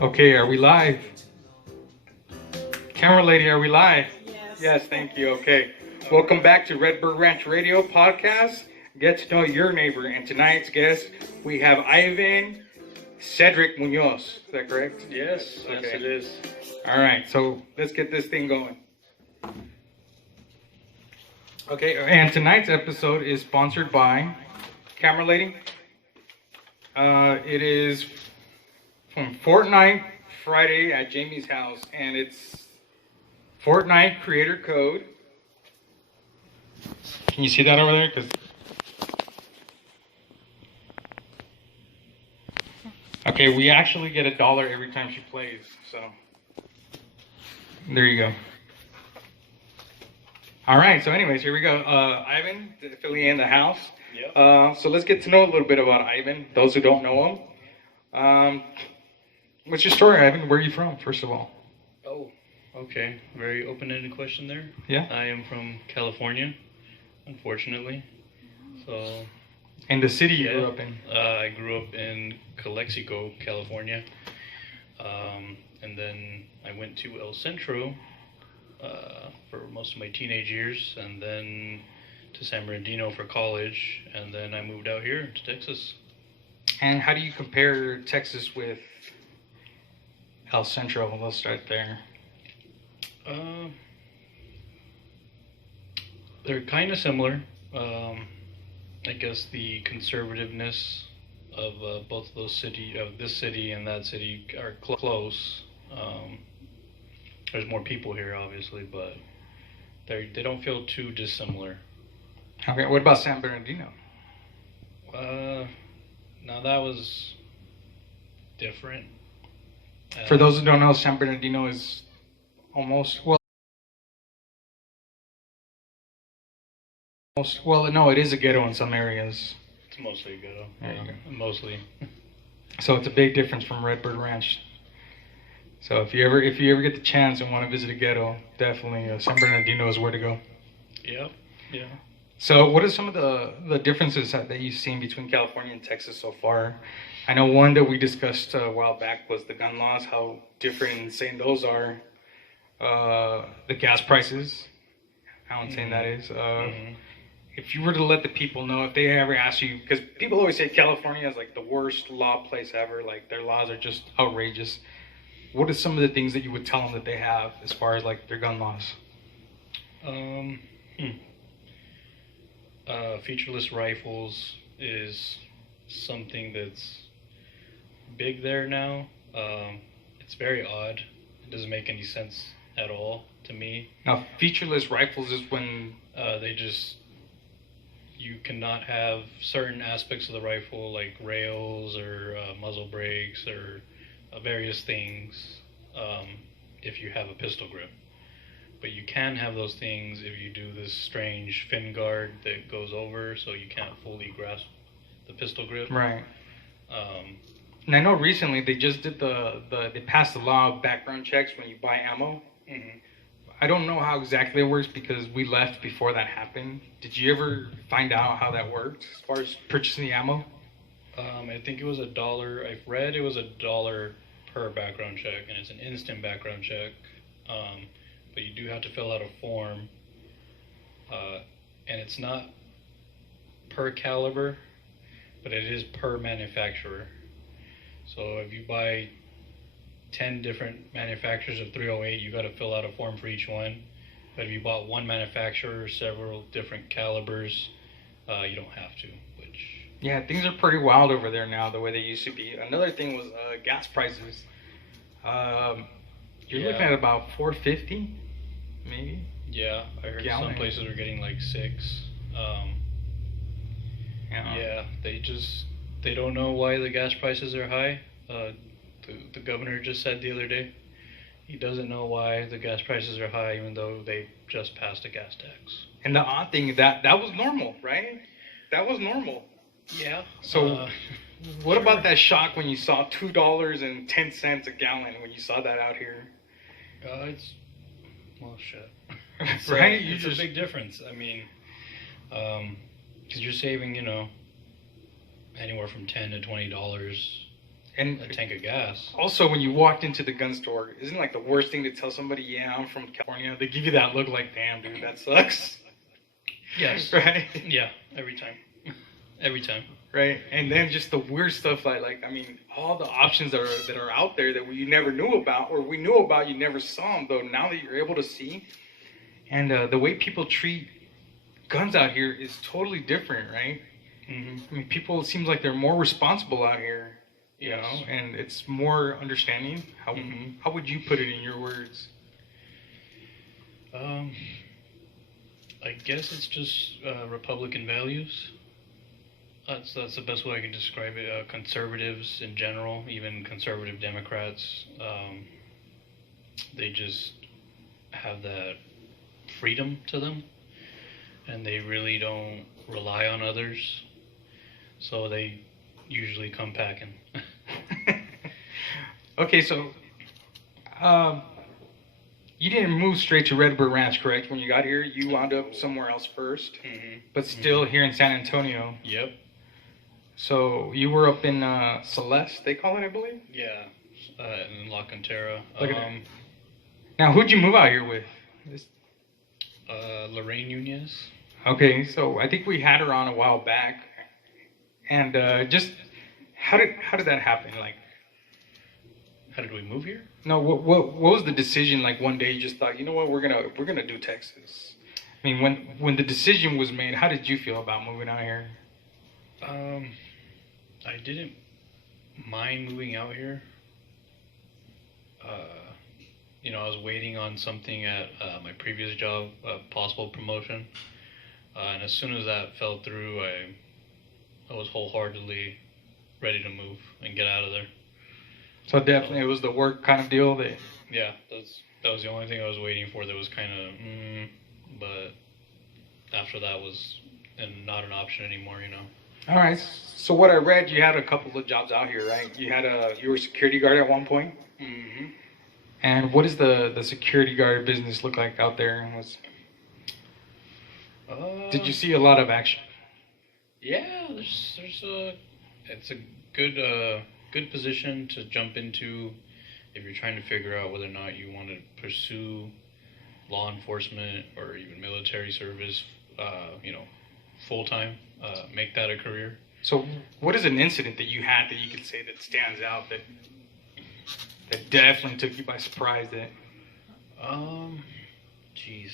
Okay, are we live? Camera lady, are we live? Yes. Yes, thank you. Okay. Welcome back to Redbird Ranch Radio Podcast. Get to know your neighbor. And tonight's guest, we have Ivan Cedric Munoz. Is that correct? Yes, yes, Okay. it is. All right, so let's get this thing going. Okay, and tonight's episode is sponsored by Camera Lady. It is from Fortnite Friday at Jamie's house, and it's Fortnite creator code. Can you see that over there? 'Cause okay, we actually get $1 every time she plays, so there you go. All right, so anyways, here we go. Ivan, the affiliate in the house. Yep. So let's get to know a little bit about Ivan, those who don't know him. What's your story, Ivan? Where are you from, first of all? Oh, okay. Very open-ended question there. Yeah. I am from California, unfortunately. So, And the city you yeah, grew up in? I grew up in Calexico, California. And then I went to El Centro for most of my teenage years, and then to San Bernardino for college, and then I moved out here to Texas. And how do you compare Texas with El Centro? Let's start there. They're kind of similar. I guess the conservativeness of both of this city and that city are close. There's more people here, obviously, but they don't feel too dissimilar. Okay, what about San Bernardino? Now that was different. For those who don't know, San Bernardino is well, no, it is a ghetto in some areas. It's mostly ghetto. There you go. Mostly. So it's a big difference from Redbird Ranch. So if you ever get the chance and want to visit a ghetto, definitely San Bernardino is where to go. Yep. Yeah. So what are some of the differences that you've seen between California and Texas so far? I know one that we discussed a while back was the gun laws, how different and insane those are. The gas prices, how insane that is. If you were to let the people know, if they ever ask you, because people always say California is like the worst law place ever, like their laws are just outrageous. What are some of the things that you would tell them that they have as far as like their gun laws? Featureless rifles is something that's big there now. It's very odd. It doesn't make any sense at all to me. Now, featureless rifles is when you cannot have certain aspects of the rifle, like rails or muzzle brakes or various things, if you have a pistol grip. But you can have those things if you do this strange fin guard that goes over, so you can't fully grasp the pistol grip. right. And I know recently they just did they passed the law of background checks when you buy ammo. Mm-hmm. I don't know how exactly it works because we left before that happened. Did you ever find out how that worked as far as purchasing the ammo? I think it was $1. I've read it was $1 per background check, and it's an instant background check. But you do have to fill out a form, and it's not per caliber, but it is per manufacturer. So if you buy 10 different manufacturers of 308, you got to fill out a form for each one. But if you bought one manufacturer, several different calibers, you don't have to. Yeah, things are pretty wild over there now, the way they used to be. Another thing was gas prices. You're looking at about $4.50, maybe. Yeah, I heard gallon. some places are getting like $6. Yeah, they don't know why the gas prices are high. The governor just said the other day he doesn't know why the gas prices are high, even though they just passed a gas tax. And the odd thing is that was normal, right? That was normal. Yeah. So, what about that shock when you saw $2.10 a gallon when you saw that out here? Shit. Right? It's a big difference. I mean, because you're saving, anywhere from $10 to $20 And a tank of gas. also, when you walked into the gun store, isn't like the worst thing to tell somebody, yeah, I'm from California? They give you that look like, damn, dude, that sucks. Yes. Right? Yeah, every time. Every time. Right? And then just the weird stuff like I mean, all the options that are out there that we never knew about, or we knew about, you never saw them, though now that you're able to see. And the way people treat guns out here is totally different, right? Mm-hmm. I mean, people, it seems like they're more responsible out here, you Yes. know, and it's more understanding. How would you put it in your words? I guess it's just Republican values. That's the best way I can describe it. Conservatives in general, even conservative Democrats, they just have that freedom to them, and they really don't rely on others. So they usually come packing. Okay, so you didn't move straight to Redbird Ranch, correct? When you got here, you wound up somewhere else 1st, but still here in San Antonio. Yep. So you were up in Celeste, they call it, I believe? Yeah. In La Cantera. Look at that. Now, who'd you move out here with? Lorraine Nunez. Okay, so I think we had her on a while back, and just how did that happen? Like, How did we move here? no, what was the decision? Like one day you just thought, you know what, we're gonna do Texas. I mean, when the decision was made, how did you feel about moving out here? I didn't mind moving out here. I was waiting on something at my previous job, a possible promotion, and as soon as that fell through, I was wholeheartedly ready to move and get out of there. So definitely it was the work kind of deal that. Yeah, that was the only thing I was waiting for. That was kind of, but after that was not an option anymore. All right. So what I read, you had a couple of jobs out here, right? You were a security guard at one point. Mm-hmm. And what does the security guard business look like out there? Did you see a lot of action? Yeah, it's a good position to jump into if you're trying to figure out whether or not you want to pursue law enforcement or even military service, full time, make that a career. So what is an incident that you had that you could say that stands out that definitely took you by surprise? Geez,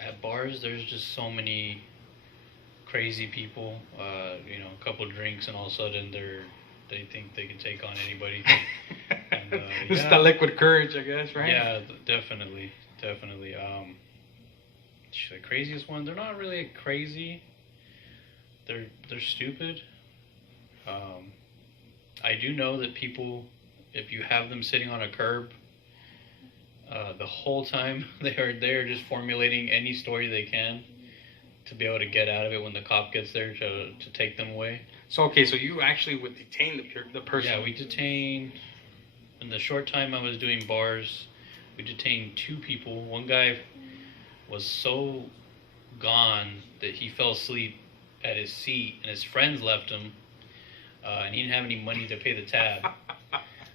at bars there's just so many crazy people. A couple drinks and all of a sudden they think they can take on anybody. And, It's that liquid courage, I guess, right? Yeah, definitely. The craziest one, they're not really crazy. They're stupid. I do know that people, if you have them sitting on a curb, the whole time they are just formulating any story they can to be able to get out of it when the cop gets there to take them away. So you actually would detain the person? Yeah, we detained, in the short time I was doing bars, we detained 2 people. One guy was so gone that he fell asleep at his seat and his friends left him, and he didn't have any money to pay the tab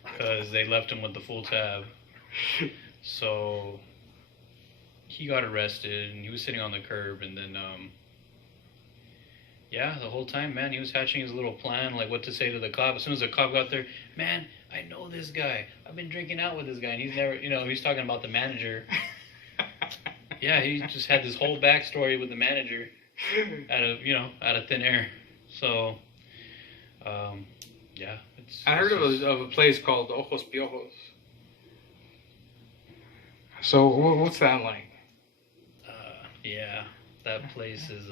because they left him with the full tab. So he got arrested and he was sitting on the curb, and then the whole time, man, he was hatching his little plan, like what to say to the cop. As soon as the cop got there, man, I know this guy. I've been drinking out with this guy, and he's never, he's talking about the manager. Yeah, he just had this whole backstory with the manager out of thin air. So, I heard of a place called Ojos Piojos. So what's that like? Yeah, that place is.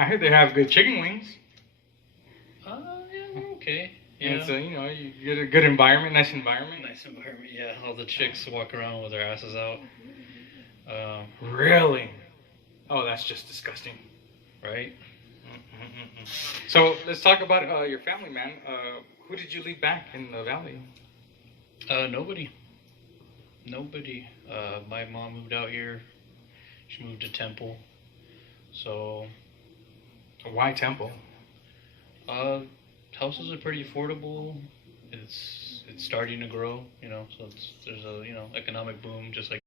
I heard they have good chicken wings. Yeah, they're okay. Yeah. And so you get a good environment, nice environment. Nice environment. Yeah, all the chicks walk around with their asses out. Really? Oh, that's just disgusting. Right. So let's talk about your family, man. Who did you leave back in the valley? Nobody. My mom moved out here. She moved to Temple. So. Why Temple? houses are pretty affordable. It's starting to grow, so there's a economic boom just like